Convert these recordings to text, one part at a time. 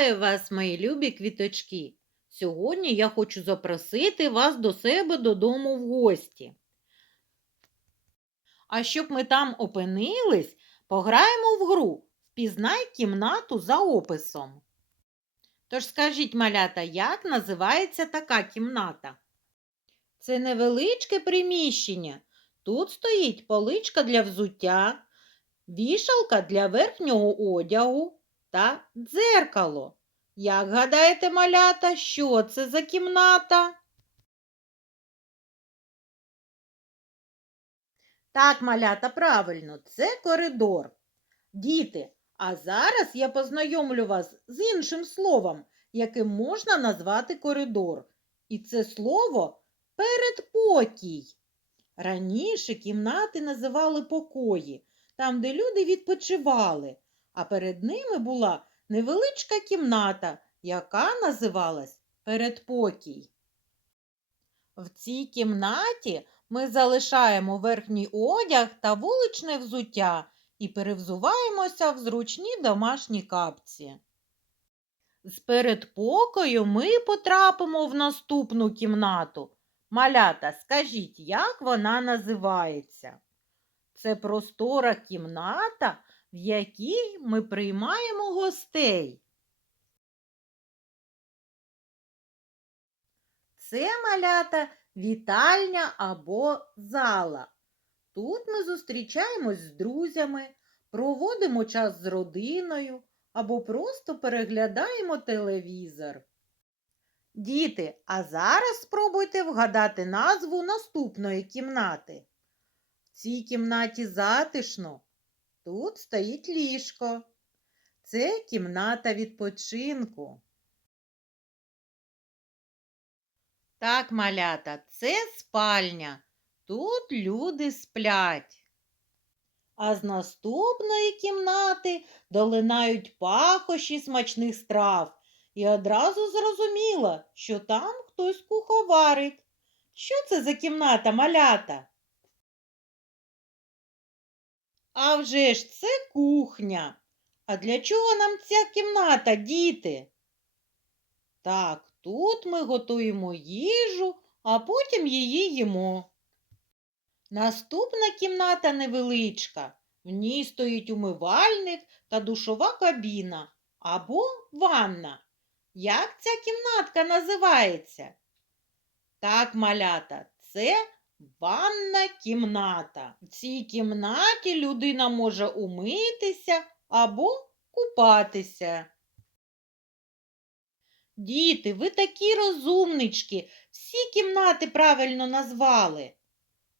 Вітаю вас, мої любі квіточки! Сьогодні я хочу запросити вас до себе додому в гості. А щоб ми там опинились, пограємо в гру Впізнай кімнату за описом. Тож скажіть, малята, як називається така кімната? Це невеличке приміщення. Тут стоїть поличка для взуття, вішалка для верхнього одягу та дзеркало. Як гадаєте, малята, що це за кімната? Так, малята, правильно, це коридор. Діти, а зараз я познайомлю вас з іншим словом, яким можна назвати коридор. І це слово передпокій. Раніше кімнати називали покої, там, де люди відпочивали, а перед ними була невеличка кімната, яка називалась передпокій. В цій кімнаті ми залишаємо верхній одяг та вуличне взуття і перевзуваємося в зручні домашні капці. З передпокою ми потрапимо в наступну кімнату. Малята, скажіть, як вона називається? Це простора кімната, в якій ми приймаємо гостей. Це малята вітальня або зала. Тут ми зустрічаємось з друзями, проводимо час з родиною або просто переглядаємо телевізор. Діти, а зараз спробуйте вгадати назву наступної кімнати. В цій кімнаті затишно. Тут стоїть ліжко. Це кімната відпочинку. Так, малята, це спальня. Тут люди сплять. А з наступної кімнати долинають пахощі смачних страв. І одразу зрозуміла, що там хтось куховарить. Що це за кімната малята? А вже ж це кухня. А для чого нам ця кімната, діти? Так, тут ми готуємо їжу, а потім її їмо. Наступна кімната невеличка. В ній стоїть умивальник та душова кабіна або ванна. Як ця кімнатка називається? Так, малята, це ванна кімната. В цій кімнаті людина може умитися або купатися. Діти, ви такі розумнички, всі кімнати правильно назвали.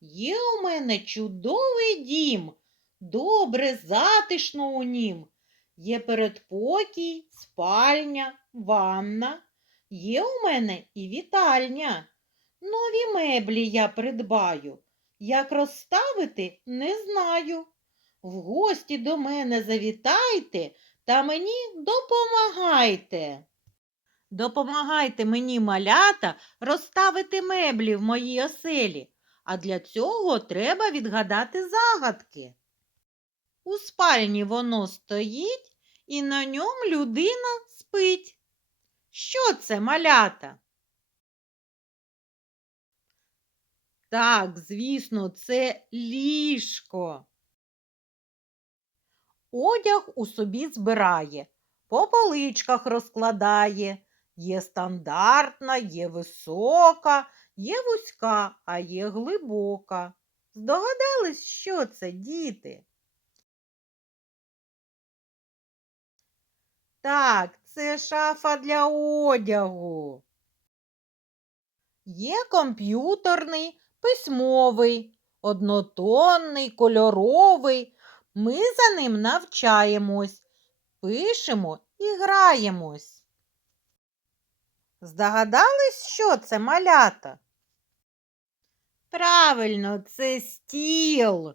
Є у мене чудовий дім, добре, затишно у нім. Є передпокій, спальня, ванна. Є у мене і вітальня. Нові меблі я придбаю. Як розставити, не знаю. В гості до мене завітайте та мені допомагайте. Допомагайте мені, малята, розставити меблі в моїй оселі, а для цього треба відгадати загадки. У спальні воно стоїть і на ньому людина спить. Що це малята? Так, звісно, це ліжко. Одяг у собі збирає, по поличках розкладає. Є стандартна, є висока, є вузька, а є глибока. Здогадались, що це, діти? Так, це шафа для одягу. Є комп'ютерний, письмовий, однотонний, кольоровий. Ми за ним навчаємось, пишемо і граємось. Здогадались, що це малята? Правильно, це стіл.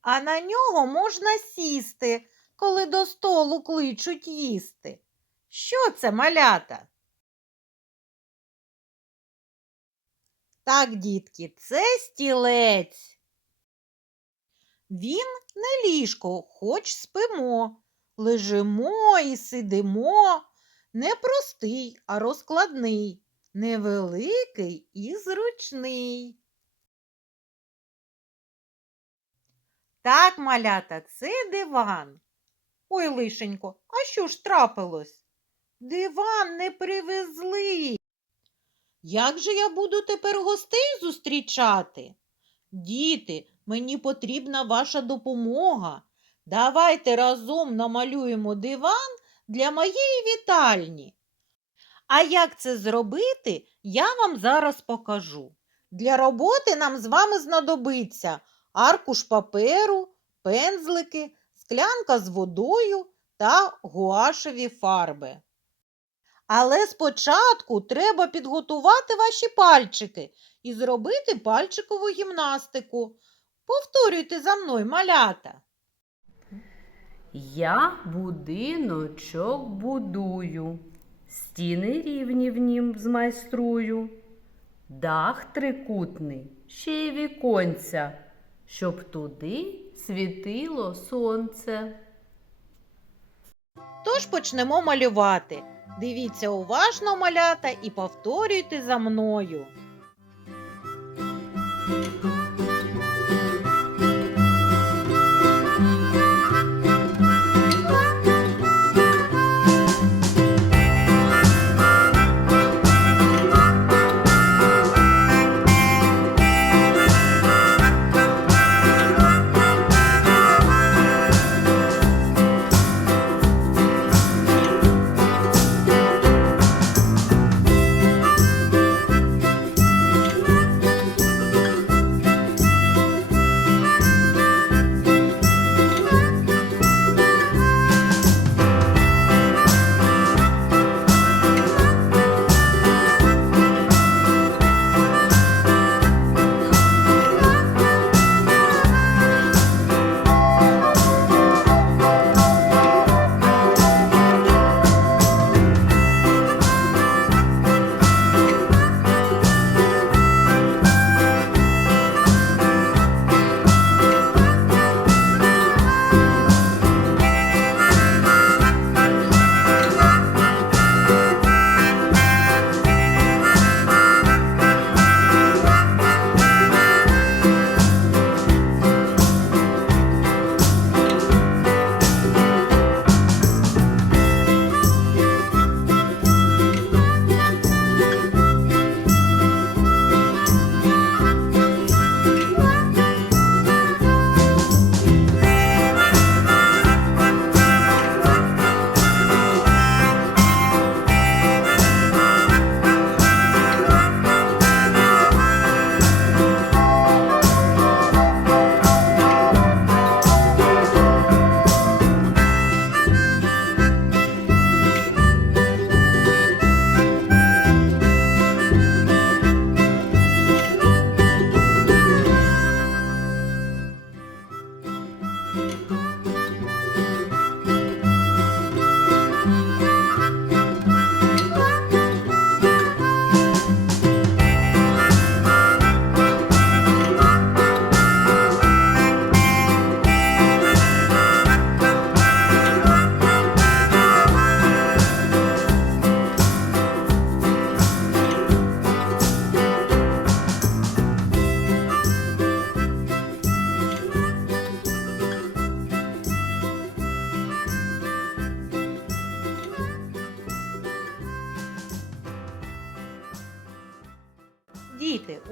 А на нього можна сісти, коли до столу кличуть їсти. Що це малята? Так, дітки, це стілець. Він не ліжко, хоч спимо. лежимо і сидимо. Не простий, а розкладний, невеликий і зручний. Так, малята, це диван. Ой, лишенько, а що ж трапилось? Диван не привезли. Як же я буду тепер гостей зустрічати? Діти, мені потрібна ваша допомога. Давайте разом намалюємо диван для моєї вітальні. А як це зробити, я вам зараз покажу. Для роботи нам з вами знадобиться аркуш паперу, пензлики, склянка з водою та гуашеві фарби. Але спочатку треба підготувати ваші пальчики і зробити пальчикову гімнастику. Повторюйте за мною, малята. Я будиночок будую, стіни рівні в нім змайструю, дах трикутний, ще й віконця, щоб туди світило сонце. Тож почнемо малювати. Дивіться уважно, малята, і повторюйте за мною.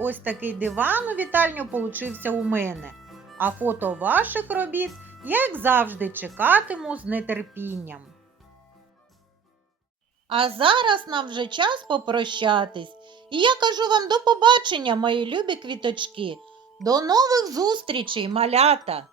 Ось такий диван у вітальню получився у мене. А фото ваших робіт я, як завжди, чекатиму з нетерпінням. А зараз нам вже час попрощатись. І я кажу вам до побачення, мої любі квіточки. До нових зустрічей, малята!